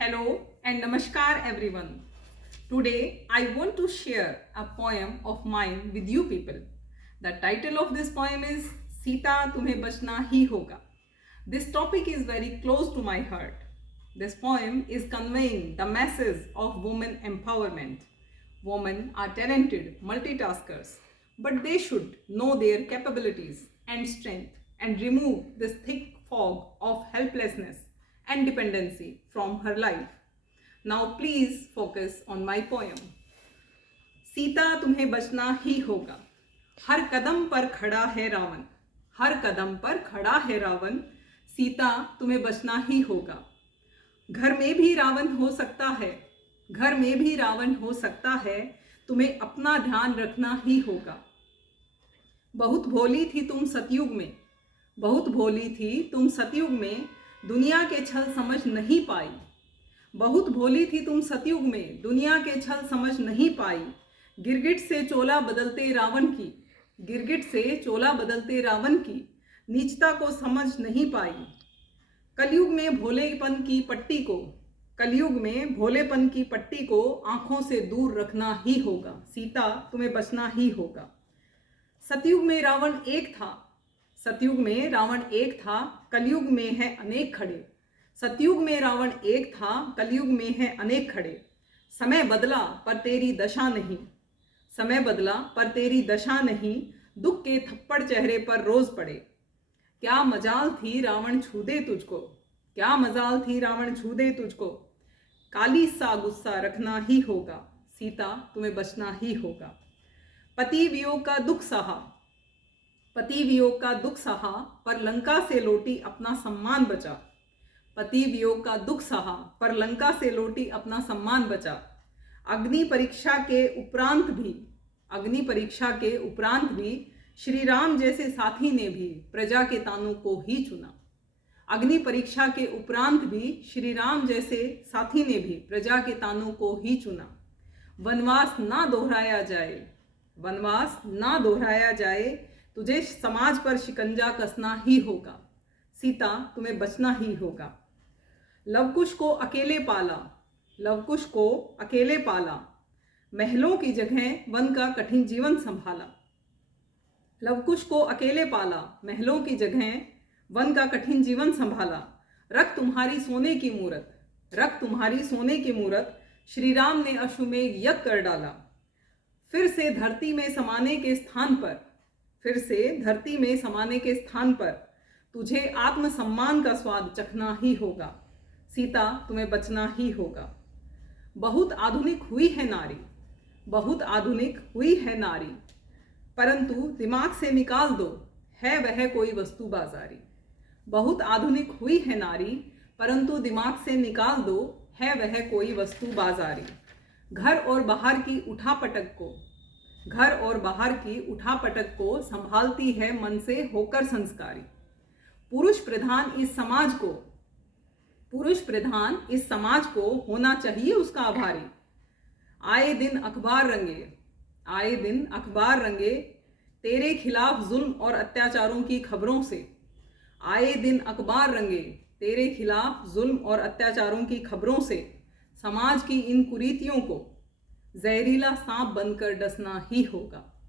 Hello and namaskar everyone. Today I want to share a poem of mine with you people. The title of this poem is Sita Tumhe Bachna Hi Hoga. This topic is very close to my heart. This poem is conveying the message of women empowerment. Women are talented multitaskers, but they should know their capabilities and strength and remove this thick fog of helplessness and dependency from her life. Now please focus on my poem. Sita तुम्हें बचना ही होगा. हर कदम पर खड़ा है रावण. हर कदम पर खड़ा है रावण. सीता तुम्हें बचना ही होगा. घर में भी रावण हो सकता है. घर में भी रावण हो सकता है. तुम्हें अपना ध्यान रखना ही होगा. बहुत भोली थी तुम सतयुग में. बहुत भोली थी तुम सतयुग में. दुनिया के छल समझ नहीं पाई. बहुत भोली थी तुम सतयुग में. दुनिया के छल समझ नहीं पाई. गिरगिट से चोला बदलते रावण की. गिरगिट से चोला बदलते रावण की. नीचता को समझ नहीं पाई. कलयुग में भोलेपन की पट्टी को. कलयुग में भोलेपन की पट्टी को आंखों से दूर रखना ही होगा. सीता तुम्हें बचना ही होगा. सतयुग में रावण एक था. सतयुग में रावण एक था. कलयुग में है अनेक खड़े. सतयुग में रावण एक था. कलयुग में है अनेक खड़े. समय बदला पर तेरी दशा नहीं. समय बदला पर तेरी दशा नहीं. दुख के थप्पड़ चेहरे पर रोज पड़े. क्या मजाल थी रावण छू दे तुझको. क्या मजाल थी रावण छू दे तुझको. काली सा गुस्सा रखना ही होगा. सीता तुम्हें बचना ही होगा. पति वियोग का दुख सहा. पति वियोग का दुख सहा पर लंका से लौटी अपना सम्मान बचा. पति वियोग का दुख सहा पर लंका से लौटी अपना सम्मान बचा. अग्नि परीक्षा के उपरांत भी. अग्नि परीक्षा के उपरांत भी श्री राम जैसे साथी ने भी प्रजा के तानों को ही चुना. अग्नि परीक्षा के उपरांत भी श्री राम जैसे साथी ने भी प्रजा के तानों को ही चुना. वनवास ना दोहराया जाए. वनवास ना दोहराया जाए. तुझे समाज पर शिकंजा कसना ही होगा. सीता तुम्हें बचना ही होगा. लवकुश को अकेले पाला. लवकुश को अकेले पाला. महलों की जगह वन का कठिन जीवन संभाला. लवकुश को अकेले पाला. महलों की जगह वन का कठिन जीवन संभाला. रख तुम्हारी सोने की मूरत. रख तुम्हारी सोने की मूरत. श्री राम ने अश्वमेघ यज्ञ कर डाला. फिर से धरती में समाने के स्थान पर. फिर से धरती में समाने के स्थान पर तुझे आत्मसम्मान का स्वाद चखना ही होगा. सीता तुम्हें बचना ही होगा. बहुत आधुनिक हुई है नारी. बहुत आधुनिक हुई है नारी. परंतु दिमाग से निकाल दो है वह कोई वस्तु बाजारी. बहुत आधुनिक हुई है नारी. परंतु दिमाग से निकाल दो है वह कोई वस्तु बाजारी. घर और बाहर की उठापटक को. घर और बाहर की उठापटक को संभालती है मन से होकर संस्कारी. पुरुष प्रधान इस समाज को. पुरुष प्रधान इस समाज को होना चाहिए उसका आभारी. आए दिन अखबार रंगे. आए दिन अखबार रंगे तेरे खिलाफ जुल्म और अत्याचारों की खबरों से. आए दिन अखबार रंगे तेरे खिलाफ जुल्म और अत्याचारों की खबरों से. समाज की इन कुरीतियों को जहरीला सांप बनकर डसना ही होगा.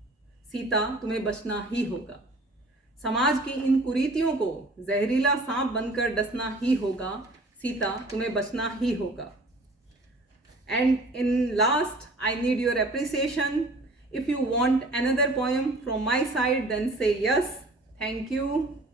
सीता तुम्हें बचना ही होगा. समाज की इन कुरीतियों को जहरीला सांप बनकर डसना ही होगा. सीता तुम्हें बचना ही होगा. And in last, I need your appreciation. If you want another poem from my side, then say yes. Thank you.